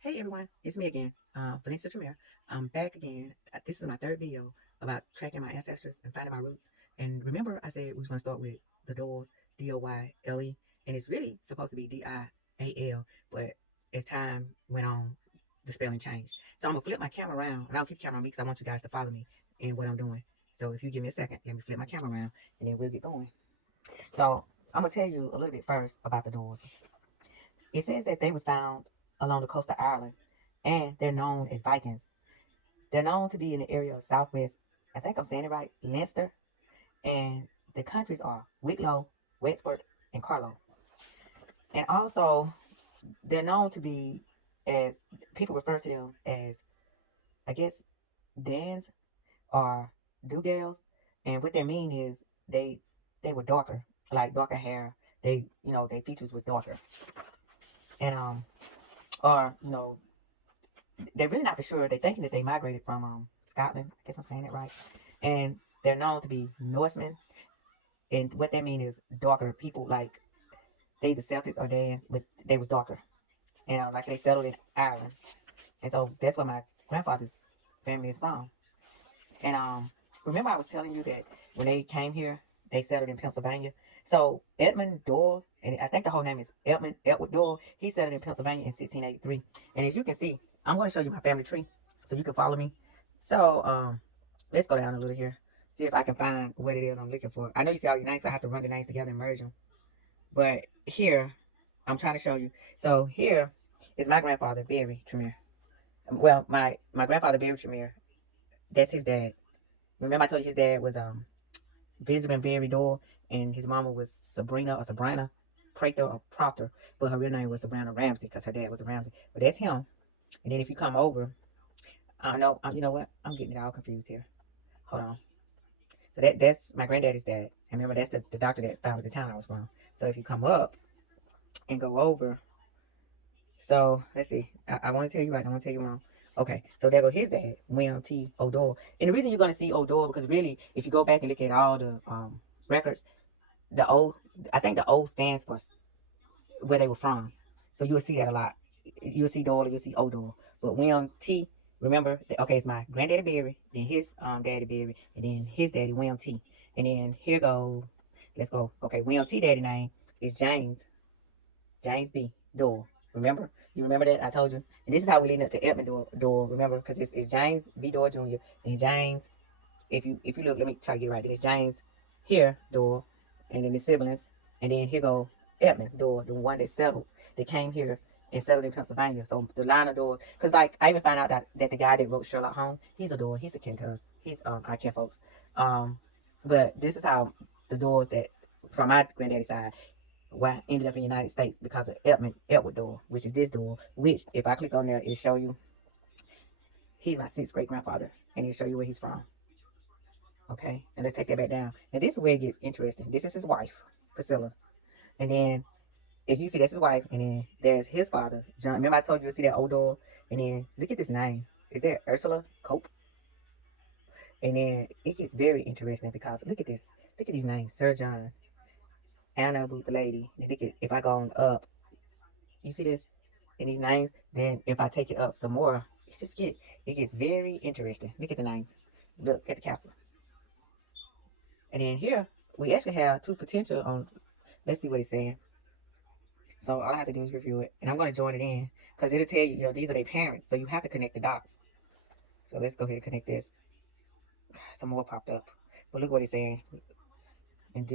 Hey everyone, it's me again, Valencia Trimier. I'm back again. This is my third video about tracking my ancestors and finding my roots. And remember, I said we was going to start with the Doyles, Doyle, and it's really supposed to be Dial, but as time went on, the spelling changed. So I'm gonna flip my camera around, and I'll keep the camera on me because I want you guys to follow me in what I'm doing. So if you give me a second, let me flip my camera around, and then we'll get going. So I'm gonna tell you a little bit first about the Doyles. It says that they was found along the coast of Ireland, and they're known as Vikings. They're known to be in the area of Southwest, I think I'm saying it right, Leinster, and the countries are Wicklow, Wexford, and Carlow. And also, they're known to be, as people refer to them as, I guess, Dans or Dugales. And what they mean is they they were darker, like darker hair. Their features was darker, and or they're really not for sure. They're thinking that they migrated from Scotland. I guess I'm saying it right. And they're known to be Norsemen. And what that means is darker people. Like they the Celtics or Danes, but they was darker. And like they settled in Ireland. And so that's where my grandfather's family is from. And remember I was telling you that when they came here, they settled in Pennsylvania. So Edmund Doyle, and I think the whole name is Edmund Edward Doyle, he settled in Pennsylvania in 1683. And as you can see, I'm going to show you my family tree so you can follow me. So let's go down a little here. See if I can find what it is I'm looking for. I know you see all your names. I have to run the names together and merge them. But here, I'm trying to show you. So here is my grandfather, Barry Trimier. Well, my grandfather, Barry Trimier, that's his dad. Remember I told you his dad was Benjamin Barry Doyle, and his mama was Sabrina Prather or Proctor, but her real name was Sabrina Ramsey because her dad was a Ramsey. But that's him. And then if you come over, I don't know. You know what? I'm getting it all confused here. Hold on. So that's my granddaddy's dad. And remember, that's the doctor that founded the town I was from. So if you come up and go over, so let's see. I want to tell you right. I want to tell you wrong. Okay, so there go his dad, William T. O'Doyle. And the reason you're going to see O'Doyle because really, if you go back and look at all the records, the O, I think the O stands for where they were from. So you will see that a lot. You'll see Doyle, you'll see O'Doyle. But William T, remember, okay, it's my granddaddy Barry, then his daddy Barry, and then his daddy, William T. And then here go, let's go. Okay, William T daddy name is James B. Doyle. Remember? You remember that? I told you. And this is how we lead up to Edmund Doyle, remember? Because it's James B. Doyle Jr. and James, if you look, let me try to get it right. It's James here, Doyle, and then the siblings. And then here go Edmund Doyle, the one that settled, that came here and settled in Pennsylvania. So the line of Doyle, because like I even found out that the guy that wrote Sherlock Holmes, he's a Doyle. He's a kin to us. He's our kin folks. But this is how the Doyles that from my granddaddy's side why ended up in the United States because of Edward Doyle, which is this Doyle, which if I click on there, it'll show you he's my sixth great grandfather and it'll show you where he's from. Okay, and let's take that back down. And this is where it gets interesting. This is his wife, Priscilla. And then if you see that's his wife, and then there's his father, John. Remember I told you to see that old Doyle? And then look at this name. Is there Ursula Cope? And then it gets very interesting because look at this. Look at these names. Sir John, Anna Booth the lady. And look at if I go on up, you see this? In these names, then if I take it up some more, it gets very interesting. Look at the names. Look at the castle. And then here we actually have two potential on. Let's see what it's saying. So all I have to do is review it, and I'm going to join it in because it'll tell you, these are their parents, so you have to connect the dots. So let's go ahead and connect this. Some more popped up, but look what it's saying. And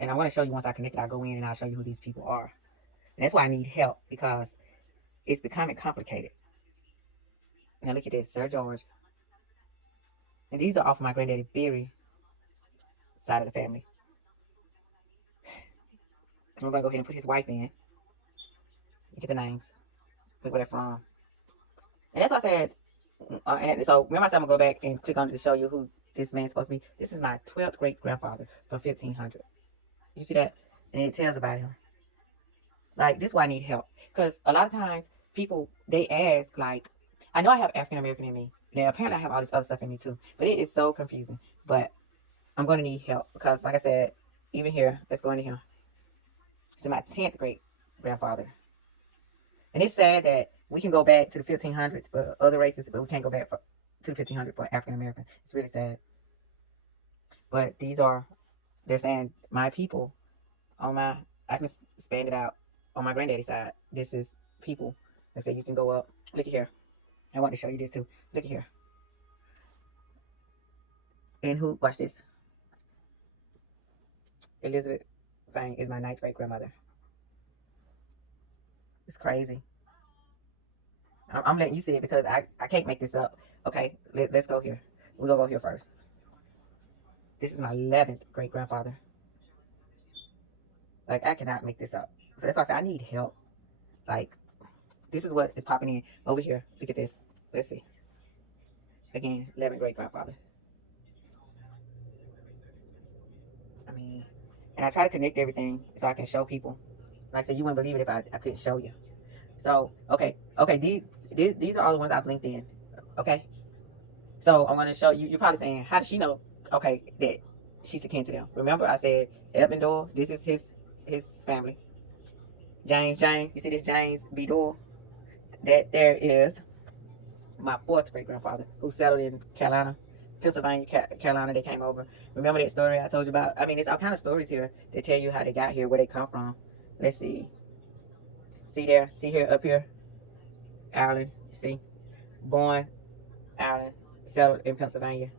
I'm going to show you once I connect it. I'll go in and I'll show you who these people are. And that's why I need help because it's becoming complicated. Now look at this, Sir George, and these are off my granddaddy Barry side of the family. And we're going to go ahead and put his wife in. Look at the names. Look where they're from. And that's why I said, and so remember I said I'm going to go back and click on it to show you who this man's supposed to be. This is my 12th great grandfather from 1500. You see that? And it tells about him. Like, this is why I need help. Because a lot of times people, they ask, like, I know I have African American in me. Now, apparently I have all this other stuff in me too. But it is so confusing. But I'm going to need help. Because, like I said, even here, let's go into here. This is my 10th great grandfather. And it's sad that we can go back to the 1500s for other races, but we can't go back to the 1500s for African Americans. It's really sad. But they're saying my people on my, I can expand it out on my granddaddy side. This is people. They say you can go up. Look at here. I want to show you this too. Look at here. And who, watch this. Elizabeth Fang is my ninth great grandmother. It's crazy. I'm letting you see it because I can't make this up. Okay, let's go here. We're going to go here first. This is my 11th great grandfather. Like, I cannot make this up. So that's why I say I need help. Like, this is what is popping in over here. Look at this. Let's see. Again, 11th great grandfather. I mean, and I try to connect everything so I can show people. Like I said, you wouldn't believe it if I couldn't show you. So, okay, these are all the ones I've linked in. Okay, so I'm gonna show you. You're probably saying, how does she know? Okay, that she's akin to them. Remember, I said Edmund Doyle. This is his family. James, you see this James B. Doyle? That there is my fourth great grandfather who settled in Carolina, Pennsylvania, Carolina. They came over. Remember that story I told you about? I mean, there's all kind of stories here that tell you how they got here, where they come from. Let's see. See there? See here, up here? Ireland. See? Born Ireland, settled in Pennsylvania.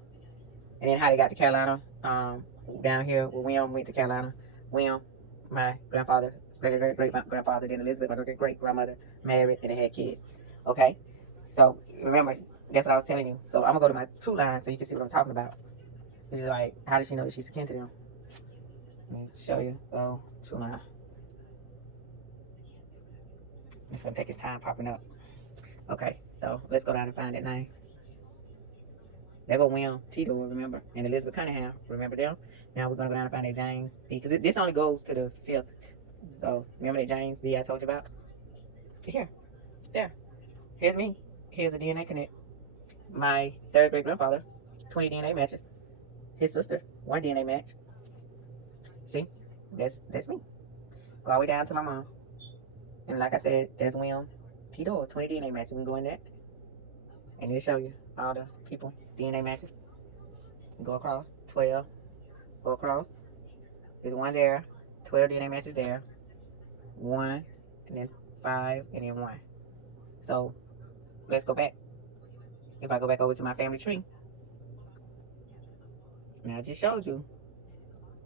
And then how they got to Carolina. Down here where William went to Carolina. William, my grandfather, great-great-great-grandfather, then Elizabeth, my great-great-grandmother, married, and they had kids. Okay? So, remember, that's what I was telling you. So, I'm going to go to my true line so you can see what I'm talking about. Which is like, how does she know that she's akin to them? Let me show you. Go, true line. It's going to take its time popping up. Okay, so let's go down and find that name. There go William T. Doyle, remember? And Elizabeth Cunningham, remember them? Now we're going to go down and find that James B. Because this only goes to the 5th. So, remember that James B. I told you about? Here. There. Here's me. Here's a DNA connect. My third great grandfather, 20 DNA matches. His sister, 1 DNA match. See? That's me. Go all the way down to my mom. And like I said, there's William T. Doyle, 20 DNA matches. We can go in that. And it'll show you all the people, DNA matches. Go across, 12. Go across. There's 1 there. 12 DNA matches there. 1, and then 5, and then 1. So, let's go back. If I go back over to my family tree. Now, I just showed you.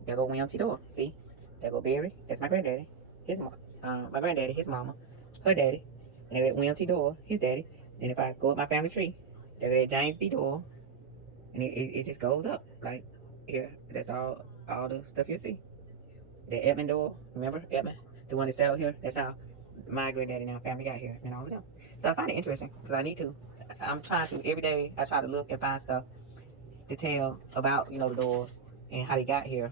There go William T. Doyle. See? There go Barry. That's my granddaddy. His mom. My granddaddy, his mama. Her daddy. And there go William T. Doyle, his daddy. Then if I go up my family tree, there go James B. Doyle. And it just goes up. Like, here. That's all the stuff you see. The Edmund Doyle. Remember? Edmund? The one that settled here. That's how my granddaddy and our family got here. And all of them. So I find it interesting. Because I need to. I'm trying to, every day, I try to look and find stuff to tell about, the Doyles and how they got here.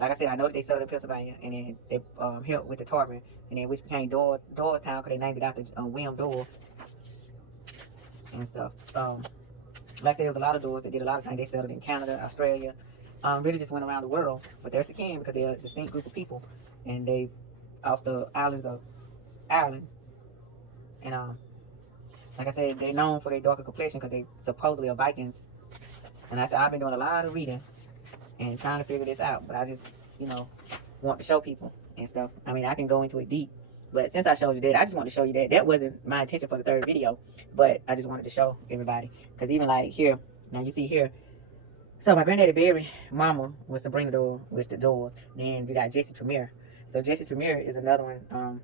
Like I said, I know that they settled in Pennsylvania, and then they helped with the Tarpon, and then which became Doylestown because they named it after William Doyle and stuff. Like I said, there was a lot of Doyles that did a lot of things. They settled in Canada, Australia, really just went around the world. But they're second because they're a distinct group of people, and they off the islands of Ireland, and like I said, they're known for their darker complexion because they supposedly are Vikings. And I said, I've been doing a lot of reading and trying to figure this out. But I just, want to show people and stuff. I mean, I can go into it deep. But since I showed you that, I just wanted to show you that. That wasn't my intention for the third video. But I just wanted to show everybody. Because even like here, now you see here. So my granddaddy Barry, mama was Sabrina Doyle, with the Doyles. Then we got Jesse Trimier. So Jesse Trimier is another one.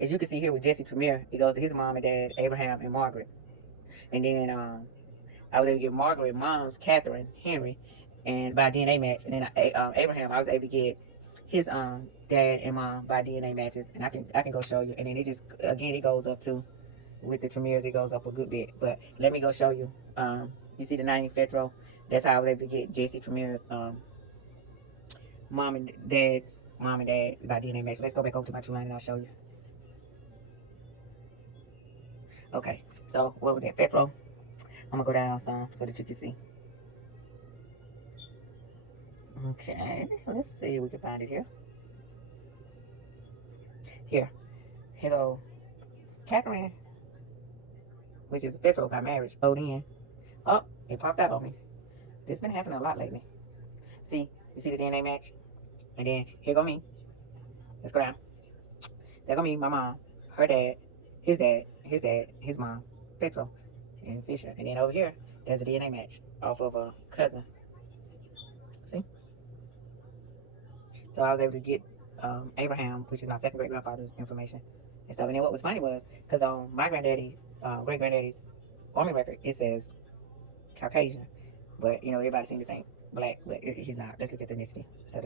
As you can see here with Jesse Trimier, it goes to his mom and dad, Abraham and Margaret. And then I was able to get Margaret mom's Catherine Henry, and by DNA match. And then Abraham, I was able to get his dad and mom by DNA matches. And I can go show you. And then it just again it goes up too. With the Trimiers, it goes up a good bit. But let me go show you. You see the name Fetro? That's how I was able to get Jesse Trimier's mom and dad by DNA match. Let's go back over to my true line and I'll show you. Okay, so what was that? Fetro? I'm gonna go down some so that you can see. Okay, let's see if we can find it here. Here go Catherine, which is a federal by marriage, load in. Oh, it popped out on me. This been happening a lot lately. See, you see the DNA match? And then here go me. Let's go down. There go me, my mom, her dad, his dad, his mom, Petro, and Fisher. And then over here, there's a DNA match off of a cousin. See? So I was able to get Abraham, which is my second great grandfather's information and stuff. And then what was funny was, because on my great granddaddy's army record, it says Caucasian. But, everybody seemed to think black, but he's not. Let's look at the ethnicity of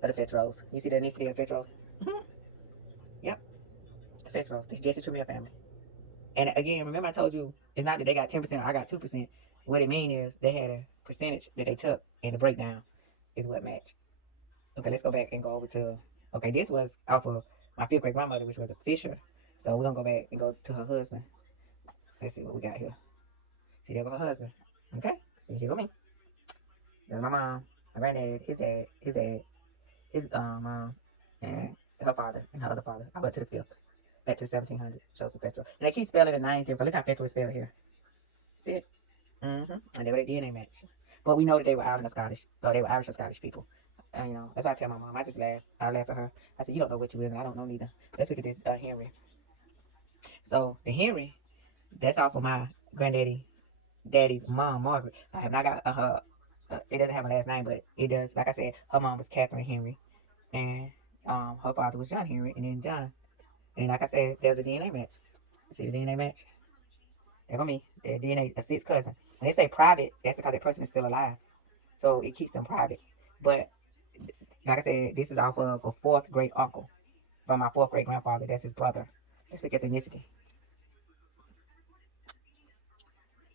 the Fetros. You see the ethnicity of the Fetros? Mm-hmm. Yep, the Fetros. The Jesse Trimier family. And again, remember I told you, it's not that they got 10%, I got 2%. What it means is they had a percentage that they took, and the breakdown is what matched. Okay, let's go back and go over to, okay, this was off of my fifth great grandmother, which was a Fisher. So we're going to go back and go to her husband. Let's see what we got here. See, there go her husband. Okay, see, here go me. There's my mom, my granddad, his mom, and her father, and her other father. I went to the fifth, back to 1700, Joseph Petro. And they keep spelling the names different. Look how Petro is spelled here. See it? Mm-hmm. And they were their DNA match. But we know that they were Ireland or Scottish, or they were Irish or Scottish people. And, that's why I tell my mom. I just laugh. I laugh at her. I said, you don't know what you is, and I don't know neither. Let's look at this Henry. So the Henry, that's off of my daddy's mom, Margaret. I have not got her. It doesn't have a last name, but it does. Like I said, her mom was Catherine Henry, and her father was John Henry, and then John. And like I said, there's a DNA match. See the DNA match? There go me. Their DNA, a sixth cousin. When they say private, that's because that person is still alive. So it keeps them private. But like I said, this is off of a fourth great uncle from my fourth great grandfather. That's his brother. Let's look at the ethnicity.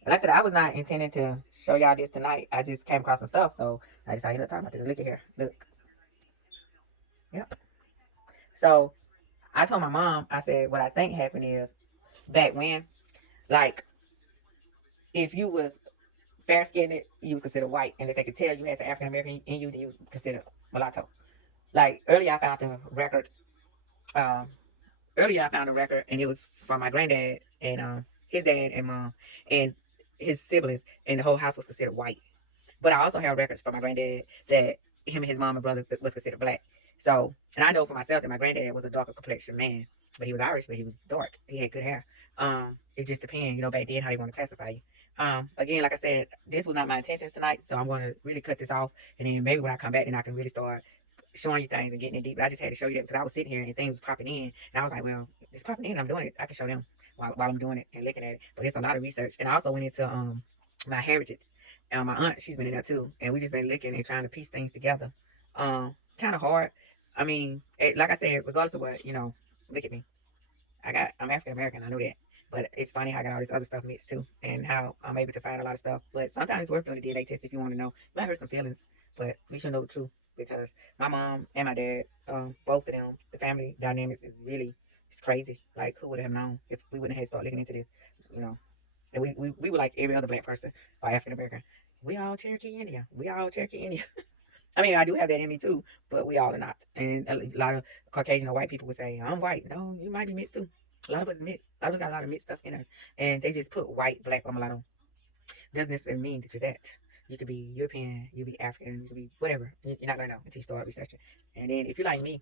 Like I said, I was not intending to show y'all this tonight. I just came across some stuff, so I decided to talk about this. Look at here. Look. Yep. So I told my mom, I said, what I think happened is back when, like, if you was fair skinned, you was considered white. And if they could tell you had some African American in you, then you considered mulatto. Like earlier I found a record. And it was from my granddad and his dad and mom and his siblings, and the whole house was considered white. But I also have records from my granddad that him and his mom and brother was considered black. So, and I know for myself that my granddad was a darker complexion man, but he was Irish, but he was dark. He had good hair. It just depends, back then how they want to classify you. Again, like I said, this was not my intentions tonight, so I'm going to really cut this off, and then maybe when I come back, then I can really start showing you things and getting it deep. But I just had to show you that because I was sitting here and things was popping in, and I was like, well, it's popping in. I'm doing it. I can show them while I'm doing it and looking at it. But it's a lot of research, and I also went into my heritage. And my aunt, she's been in there too, and we just been looking and trying to piece things together. Kind of hard. I mean, like I said, regardless of what, look at me. I'm African American. I know that. But it's funny how I got all this other stuff mixed too, and how I'm able to find a lot of stuff. But sometimes it's worth doing a DNA test if you want to know. It might hurt some feelings, but we should know the truth because my mom and my dad, both of them, the family dynamics is really, it's crazy. Like who would have known if we wouldn't have started looking into this, you know? And we were like every other black person or African American. We all Cherokee Indian. We all Cherokee Indian. I mean, I do have that in me too, but we all are not. And a lot of Caucasian or white people would say, I'm white. No, you might be mixed too. A lot of us is mixed. A lot of us got a lot of mixed stuff in us. And they just put white, black, or mulatto. Doesn't necessarily mean that you're that. You could be European, you could be African, you could be whatever. You're not going to know until you start researching. And then if you're like me,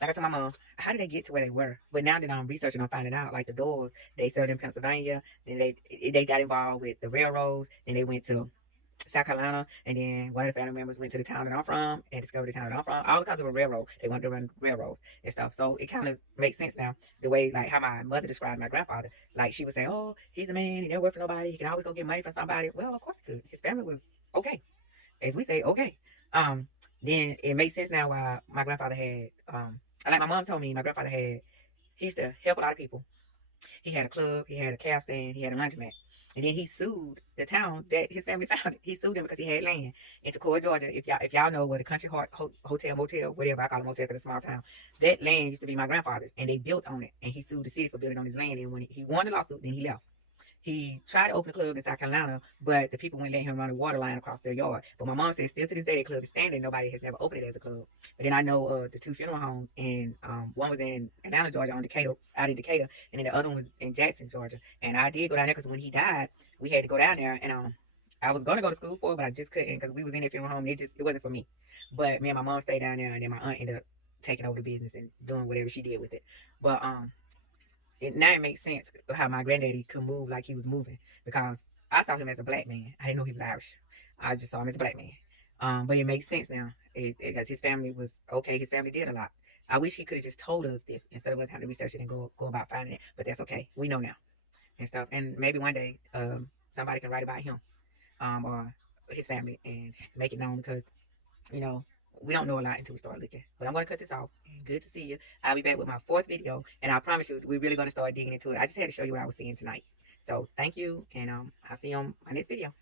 like I told my mom, how did they get to where they were? But now that I'm researching, I'm finding out, like the Doyles, they settled in Pennsylvania. Then they got involved with the railroads. Then they went to South Carolina, and then one of the family members went to the town that I'm from and discovered the town that I'm from. All because of a railroad. They wanted to run railroads and stuff. So it kind of makes sense now. The way, like, how my mother described my grandfather. Like, she would say, oh, he's a man. He never worked for nobody. He can always go get money from somebody. Well, of course he could. His family was okay. As we say, okay. Then it makes sense now why my grandfather had, like my mom told me, my grandfather he used to help a lot of people. He had a club, he had a calf stand, he had a laundromat. And then he sued the town that his family founded. He sued them because he had land in Toccoa, Georgia. If y'all know where the Country Heart Hotel, motel, whatever I call it, motel because it's a small town, that land used to be my grandfather's, and they built on it. And he sued the city for building on his land. And when he won the lawsuit, then he left. He tried to open a club in South Carolina, but the people wouldn't let him run a water line across their yard. But my mom said still to this day the club is standing. Nobody has never opened it as a club. But then I know the two funeral homes, and one was in Atlanta, Georgia, on Decatur, out in Decatur, and then the other one was in Jackson, Georgia. And I did go down there because when he died, we had to go down there, and I was gonna go to school for it, but I just couldn't because we was in the funeral home. It wasn't for me. But me and my mom stayed down there, and then my aunt ended up taking over the business and doing whatever she did with it. But now it makes sense how my granddaddy could move like he was moving because I saw him as a black man. I didn't know he was Irish. I just saw him as a black man. But it makes sense now because his family was okay. His family did a lot. I wish he could have just told us this instead of us having to research it and go about finding it. But that's okay. We know now and stuff. And maybe one day somebody can write about him or his family and make it known because you know, we don't know a lot until we start looking. But I'm going to cut this off. And good to see you. I'll be back with my fourth video. And I promise you, we're really going to start digging into it. I just had to show you what I was seeing tonight. So thank you. And I'll see you on my next video.